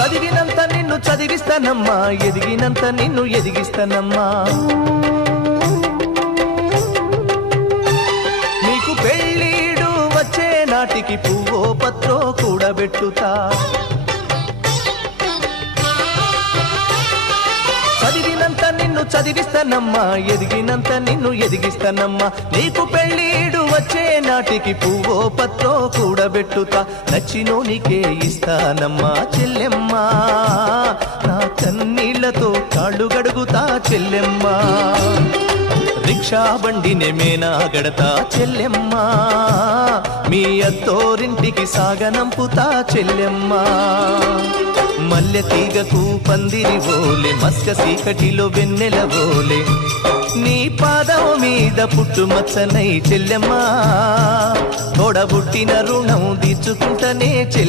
చదివినంత నిన్ను చదివిస్తానమ్మా, ఎదిగినంత నిన్ను ఎదిగిస్తానమ్మా. నీకు పెళ్ళీడు వచ్చే నాటికి పువ్వో పత్రో కూడబెట్టుతా. చదివినంత నిన్ను చదివిస్తానమ్మా, ఎదిగినంత నిన్ను ఎదిగిస్తానమ్మా. నీకు పెళ్ళీడు వచ్చే నాటికి పువ్వో పత్రో కూడబెట్టుతా. నచ్చినోనికే ఇస్తానమ్మా చెల్లెమ్మా, నా కన్నీళ్లతో కాళ్ళు గడుగుతా చెల్లెమ్మా. రిక్షా బండినే మేనా గడతా చెల్లెమ్మా, మీ అత్తోరింటికి సాగనంపుతా చెల్లెమ్మా. మల్లె తీగకు పందిరి ఓలే, మస్క సీకటిలో వెన్నెల ఓలే, నీ పాదం మీద పుట్టుమచ్చనై చెల్లెమ్మా. తోడబుట్టిన రుణం తీర్చుకుంటనే చెల్లె.